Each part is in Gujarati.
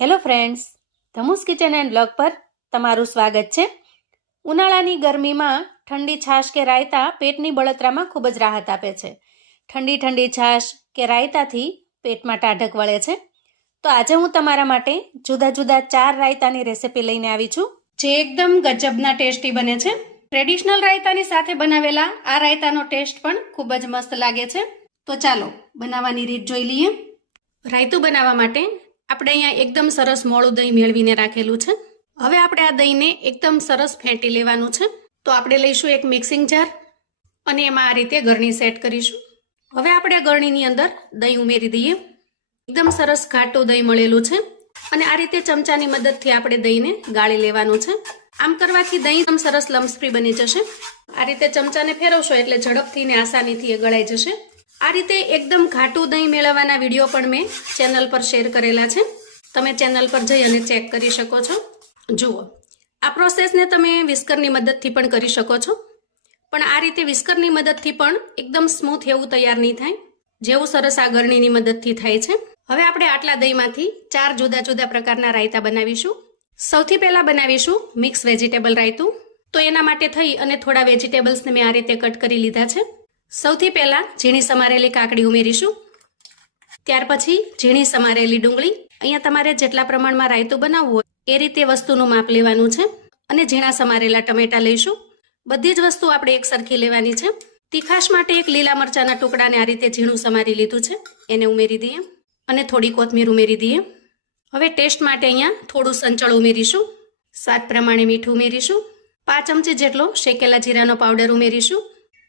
Hello friends, Dhamus kitchen and blog પર તમારું સ્વાગત છે. ઉનાળાની ગરમીમાં ઠંડી છાશ કે રાયતા પેટની બળતરામાં ખૂબ જ રાહત આપે છે. ઠંડી ઠંડી છાશ કે રાયતાથી પેટમાં ટાઢક વળે છે. તો આજે હું તમારા માટે જુદા જુદા 4 રાયતાની રેસિપી લઈને આવી છું, જે એકદમ ગજબના ટેસ્ટી બને છે. ટ્રેડિશનલ રાયતાની સાથે બનાવેલા આ રાયતાનો ટેસ્ટ પણ ખૂબ જ મસ્ત લાગે છે. તો ચાલો બનાવવાની રીત જોઈ લઈએ. રાયતું બનાવવા માટે આપણે અહીંયા એકદમ સરસ મોળું દહીં મેળવીને રાખેલું છે. હવે આપણે આ દહીંને એકદમ સરસ ફેંટી લેવાનું છે. તો આપણે લઈશું એક મિક્સિંગ જાર અને એમાં આ રીતે ગળણી સેટ કરીશું. હવે આપણે આ ગળણીની અંદર દહીં ઉમેરી દઈએ. એકદમ સરસ ઘાટું દહીં મળેલું છે અને આ રીતે ચમચાની મદદથી આપણે દહીંને ગાળી લેવાનું છે. આમ કરવાથી દહીં એકદમ સરસ લમ્સ ફ્રી બની જશે. આ રીતે ચમચાને ફેરવશો એટલે ઝડપથી ને આસાનીથી એ ગળાઈ જશે. આ રીતે એકદમ ઘાટું દહીં મેળવવાના વિડીયો પણ મેં ચેનલ પર શેર કરેલા છે. તમે ચેનલ પર જઈ અને ચેક કરી શકો છો. જુઓ, આ પ્રોસેસને તમે વિસ્કરની મદદથી પણ કરી શકો છો, પણ આ રીતે વિસ્કરની મદદથી પણ એકદમ સ્મૂથ એવું તૈયાર નહીં થાય જેવું સરસ આ ગળણીની મદદથી થાય છે. હવે આપણે આટલા દહીંમાંથી 4 જુદા જુદા પ્રકારના રાયતા બનાવીશું. સૌથી પહેલા બનાવીશું મિક્સ વેજીટેબલ રાયતું. તો એના માટે થઈ અને થોડા વેજીટેબલ્સને મેં આ રીતે કટ કરી લીધા છે. સૌથી પહેલા ઝીણી સમારેલી કાકડી ઉમેરીશું. ત્યાર પછી ઝીણી સમારેલી ડુંગળી. અહીંયા તમારે જેટલા પ્રમાણમાં રાયતું બનાવવું હોય એ રીતે વસ્તુનું માપ લેવાનું છે. અને ઝીણા સમારેલા ટમેટા લઈશું. બધી જ વસ્તુ આપણે એક સરખી લેવાની છે. તીખાશ માટે એક લીલા મરચાના ટુકડાને આ રીતે ઝીણું સમારી લીધું છે, એને ઉમેરી દઈએ અને થોડી કોથમીર ઉમેરી દઈએ. હવે ટેસ્ટ માટે અહીંયા થોડું સંચળ ઉમેરીશું. સ્વાદ પ્રમાણે મીઠું ઉમેરીશું. 5 ચમચી જેટલો શેકેલા જીરાનો પાવડર ઉમેરીશું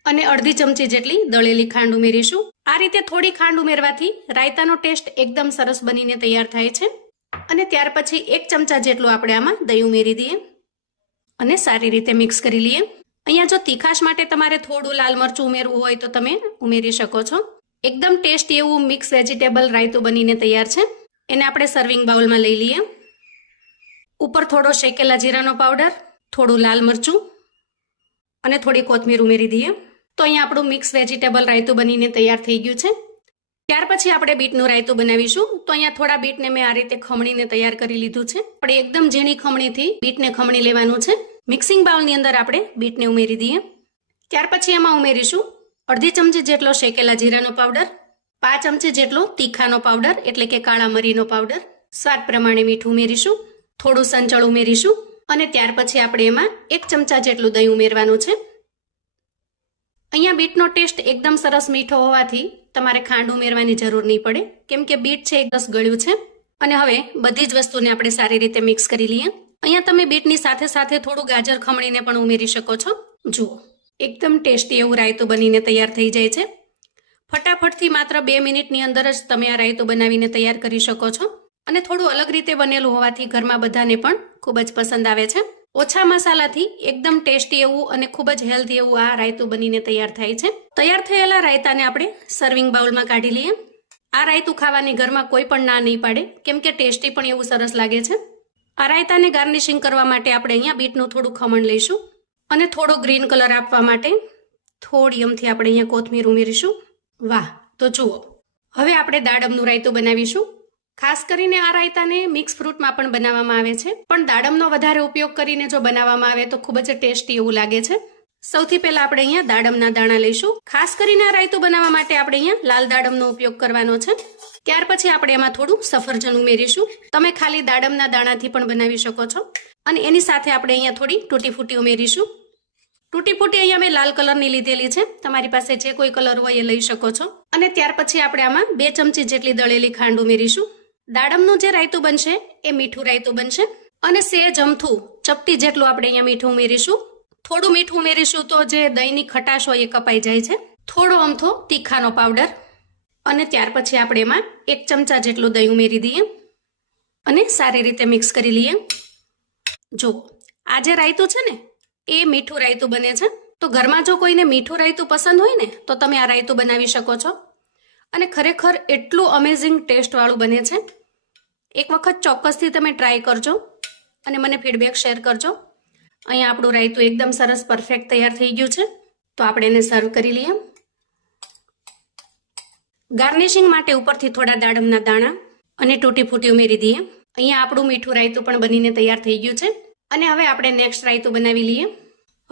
અને અડધી ચમચી જેટલી દળેલી ખાંડ ઉમેરીશું. આ રીતે થોડી ખાંડ ઉમેરવાથી રાયતાનો ટેસ્ટ એકદમ સરસ બનીને તૈયાર થાય છે. અને ત્યાર પછી 1 ચમચા જેટલું આપણે આમાં દહીં ઉમેરી દઈએ અને સારી રીતે મિક્સ કરી લઈએ. અહીંયા જો તીખાશ માટે તમારે થોડું લાલ મરચું ઉમેરવું હોય તો તમે ઉમેરી શકો છો. એકદમ ટેસ્ટી એવું મિક્સ વેજીટેબલ રાયતું બનીને તૈયાર છે. એને આપણે સર્વિંગ બાઉલમાં લઈ લઈએ. ઉપર થોડો શેકેલા જીરાનો પાવડર, થોડું લાલ મરચું અને થોડી કોથમીર ઉમેરી દઈએ. તો અહીંયા આપણું મિક્સ વેજીટેબલ રાયતું બનીને તૈયાર થઈ ગયું છે. ત્યાર પછી આપણે બીટનું રાયતું બનાવીશું. તો અહીંયા થોડા બીટને મેં આ રીતે ખમણીને તૈયાર કરી લીધું છે. આપણે એકદમ ઝીણી ખમણીથી બીટને ખમણી લેવાનું છે. મિક્સિંગ બાઉલની અંદર આપણે બીટને ઉમેરી દઈએ. ત્યાર પછી એમાં ઉમેરીશું અડધી ચમચી જેટલો શેકેલા જીરાનો પાવડર, 5 ચમચી જેટલો તીખાનો પાવડર એટલે કે કાળા મરીનો પાવડર, સ્વાદ પ્રમાણે મીઠું ઉમેરીશું, થોડું સંચળ ઉમેરીશું અને ત્યાર પછી આપણે એમાં 1 ચમચા જેટલું દહીં ઉમેરવાનું છે. અહીંયા બીટનો ટેસ્ટ એકદમ સરસ મીઠો હોવાથી તમારે ખાંડ ઉમેરવાની જરૂર નહીં પડે, કેમ કે બીટ છે એકદમ ગળ્યું છે. અને હવે બધી જ વસ્તુને આપણે સારી રીતે મિક્સ કરી લઈએ. અહીંયા તમે બીટની સાથે સાથે થોડું ગાજર ખમણીને પણ ઉમેરી શકો છો. જુઓ, એકદમ ટેસ્ટી એવું રાયતું બનીને તૈયાર થઈ જાય છે. ફટાફટથી માત્ર 2 મિનિટની અંદર જ તમે આ રાયતું બનાવીને તૈયાર કરી શકો છો. અને થોડું અલગ રીતે બનેલું હોવાથી ઘરમાં બધાને પણ ખૂબ જ પસંદ આવે છે. ઓછા મસાલાથી એકદમ ટેસ્ટી એવું અને ખૂબ જ હેલ્ધી એવું આ રાયતું બનીને તૈયાર થાય છે. તૈયાર થયેલા રાયતાને આપણે સર્વિંગ બાઉલમાં કાઢી લઈએ. આ રાયતું ખાવાની ઘરમાં કોઈ પણ ના નહીં પાડે, કેમ કે ટેસ્ટી પણ એવું સરસ લાગે છે. આ રાયતાને ગાર્નિશિંગ કરવા માટે આપણે અહીંયા બીટનું થોડું ખમણ લઈશું અને થોડો ગ્રીન કલર આપવા માટે થોડી અમથી આપણે અહીંયા કોથમીર ઉમેરીશું. વાહ! તો જુઓ, હવે આપણે દાડમનું રાયતું બનાવીશું. ખાસ કરીને આ રાયતાને મિક્સ ફ્રૂટમાં પણ બનાવવામાં આવે છે, પણ દાડમનો વધારે ઉપયોગ કરીને જો બનાવવામાં આવે તો ખૂબ જ ટેસ્ટી એવું લાગે છે. સૌથી પહેલા આપણે અહીંયા દાડમના દાણા લઈશું. ખાસ કરીને આ રાયતું બનાવવા માટે આપણે અહીંયા લાલ દાડમનો ઉપયોગ કરવાનો છે. ત્યાર પછી આપણે એમાં થોડું સફરજન ઉમેરીશું. તમે ખાલી દાડમના દાણાથી પણ બનાવી શકો છો. અને એની સાથે આપણે અહીંયા થોડી તૂટી ફૂટી ઉમેરીશું. તૂટી ફૂટી અહીંયા મેં લાલ કલરની લીધેલી છે, તમારી પાસે જે કોઈ કલર હોય એ લઈ શકો છો. અને ત્યાર પછી આપણે આમાં 2 ચમચી જેટલી દળેલી ખાંડ ઉમેરીશું. દાડમનું જે રાયતું બનશે એ મીઠું રાયતું બનશે. અને સેજ અમથું ચપટી જેટલું આપણે અહીંયા મીઠું ઉમેરીશું. થોડું મીઠું ઉમેરીશું તો જે દહીંની ખટાશ હોય એ કપાઈ જાય છે. થોડો અમથો તીખાનો પાવડર અને ત્યાર પછી આપણે એમાં 1 ચમચા જેટલું દહીં ઉમેરી દઈએ અને સારી રીતે મિક્સ કરી લઈએ. જો આ જે રાયતું છે ને એ મીઠું રાયતું બને છે. તો ઘરમાં જો કોઈને મીઠું રાયતું પસંદ હોય ને તો તમે આ રાયતું બનાવી શકો છો. અને ખરેખર એટલું અમેઝિંગ ટેસ્ટવાળું બને છે. એક વખત ચોક્કસથી તમે ટ્રાય કરજો અને મને ફીડબેક શેર કરજો. અહીંયા આપણું રાયતું એકદમ સરસ પરફેક્ટ તૈયાર થઈ ગયું છે. તો આપણે એને સર્વ કરી લઈએ. ગાર્નિશિંગ માટે ઉપરથી થોડા દાડમના દાણા અને તૂટી ફૂટી ઉમેરી દઈએ. અહીંયા આપણું મીઠું રાયતું પણ બનીને તૈયાર થઈ ગયું છે અને હવે આપણે નેક્સ્ટ રાયતું બનાવી લઈએ.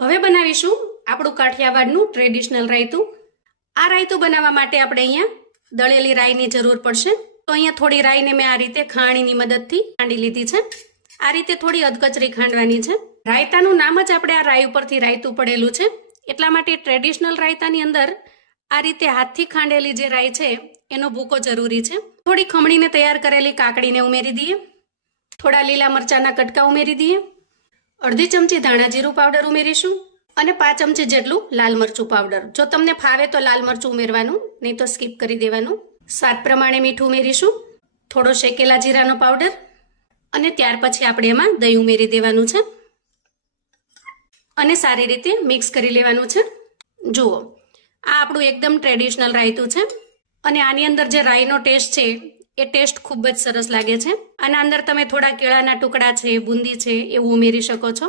હવે બનાવીશું આપણું કાઠિયાવાડનું ટ્રેડિશનલ રાયતું. આ રાયતું બનાવવા માટે આપણે અહીંયા દળેલી રાઈની જરૂર પડશે. તો અહીંયા થોડી રાઈને મેં આ રીતે ખાણીની મદદથી ખાંડી લીધી છે. આ રીતે થોડી અધકચરી ખાંડવાની છે. રાયતાનું નામ જ આપણે આ રાઈ ઉપરથી રાયતું પડેલું છે, એટલા માટે ટ્રેડિશનલ રાયતાની અંદર આ રીતે હાથથી ખાંડેલી જે રાઈ છે એનો ભૂકો જરૂરી છે. થોડી ખમણીને તૈયાર કરેલી કાકડીને ઉમેરી દઈએ. થોડા લીલા મરચાના કટકા ઉમેરી દઈએ. અડધી ચમચી ધાણા જીરું પાવડર ઉમેરીશું અને 5 ચમચી જેટલું લાલ મરચું પાવડર. જો તમને ફાવે તો લાલ મરચું ઉમેરવાનું, નહીં તો સ્કીપ કરી દેવાનું. સ્વાદ પ્રમાણે મીઠું ઉમેરીશું, થોડો શેકેલા જીરાનો પાવડર અને ત્યાર પછી આપણે એમાં દહીં ઉમેરી દેવાનું છે અને સારી રીતે મિક્સ કરી લેવાનું છે. જુઓ, આ આપણું એકદમ ટ્રેડિશનલ રાયતું છે અને આની અંદર જે રાઈનો ટેસ્ટ છે એ ટેસ્ટ ખૂબ જ સરસ લાગે છે. આના અંદર તમે થોડા કેળાના ટુકડા છે, બુંદી છે એવું ઉમેરી શકો છો.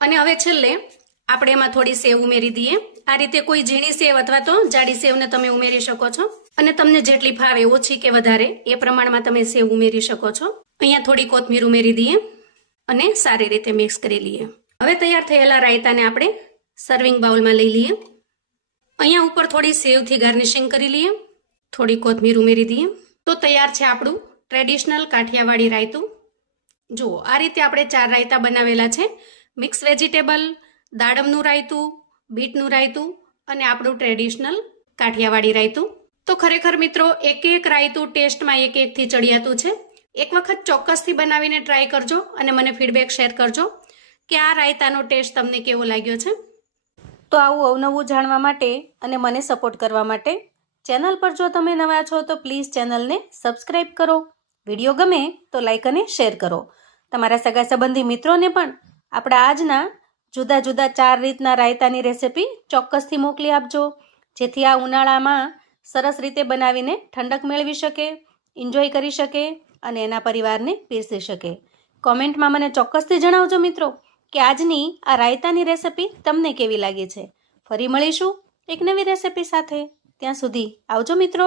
અને હવે છેલ્લે આપણે એમાં થોડી સેવ ઉમેરી દઈએ. આ રીતે કોઈ ઝીણી સેવ અથવા તો જાડી સેવને તમે ઉમેરી શકો છો અને તમને જેટલી ફાવે ઓછી કે વધારે એ પ્રમાણમાં તમે સેવ ઉમેરી શકો છો. અહીંયા થોડી કોથમીર ઉમેરી દઈએ અને સારી રીતે મિક્સ કરી લઈએ. હવે તૈયાર થયેલા રાયતાને આપણે સર્વિંગ બાઉલમાં લઈ લઈએ. અહીંયા ઉપર થોડી સેવથી ગાર્નિશિંગ કરી લઈએ, થોડી કોથમીર ઉમેરી દઈએ. તો તૈયાર છે આપણું ટ્રેડિશનલ કાઠિયાવાડી રાયતું. જુઓ, આ રીતે આપણે 4 રાયતા બનાવેલા છે. મિક્સ વેજીટેબલ, દાડમનું રાયતું, બીટનું રાયતું અને આપણું ટ્રેડિશનલ કાઠિયાવાડી રાયતું. તો ખરેખર મિત્રો એક રાયતું ટેસ્ટમાં એકથી ચડિયાતું છે. એક વખત ચોક્કસથી બનાવીને ટ્રાય કરજો અને મને ફીડબેક શેર કરજો કે આ રાયતાનો ટેસ્ટ તમને કેવો લાગ્યો છે. તો આવું અવનવું જાણવા માટે અને મને સપોર્ટ કરવા માટે ચેનલ પર જો તમે નવા છો તો પ્લીઝ ચેનલને સબસ્ક્રાઈબ કરો. વિડીયો ગમે તો લાઈક અને શેર કરો. તમારા સગા સંબંધી મિત્રોને પણ આપણા આજના જુદા જુદા 4 રીતના રાયતાની રેસિપી ચોક્કસથી મોકલી આપજો, જેથી આ ઉનાળામાં સરસ રીતે બનાવીને ઠંડક મેળવી શકે, એન્જોય કરી શકે અને એના પરિવારને પીરસી શકે. કોમેન્ટમાં મને ચોક્કસથી જણાવજો મિત્રો કે આજની આ રાયતાની રેસિપી તમને કેવી લાગી છે. ફરી મળીશું એક નવી રેસિપી સાથે. ત્યાં સુધી આવજો મિત્રો.